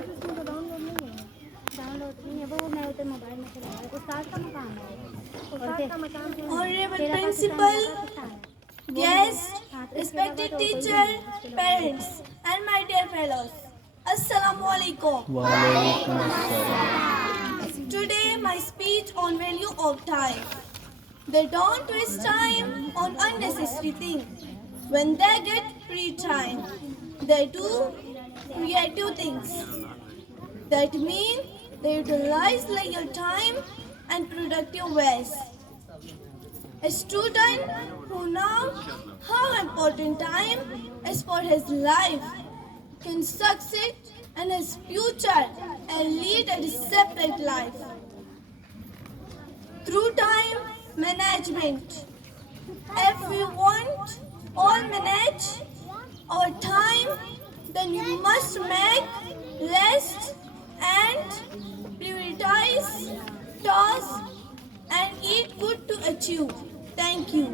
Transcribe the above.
इसमें तो डाउनलोड नहीं है वो मैं उधर मोबाइल में चला रहा हूँ उस्ताद का मकान है उस्ताद का मकान है Honorable Principal, guests, respected teacher, parents, and my dear fellows. Assalamu alaikum. Today my speech on value of time. They don't waste time on unnecessary things. When they get free time, they do creative things. That means they utilize leisure time and productive ways. A student who knows how important time is for his life can succeed in his future and lead a separate life. Through time management, if we want all manage our time, then we must make rest and prioritize tasks and eat good to achieve. Thank you.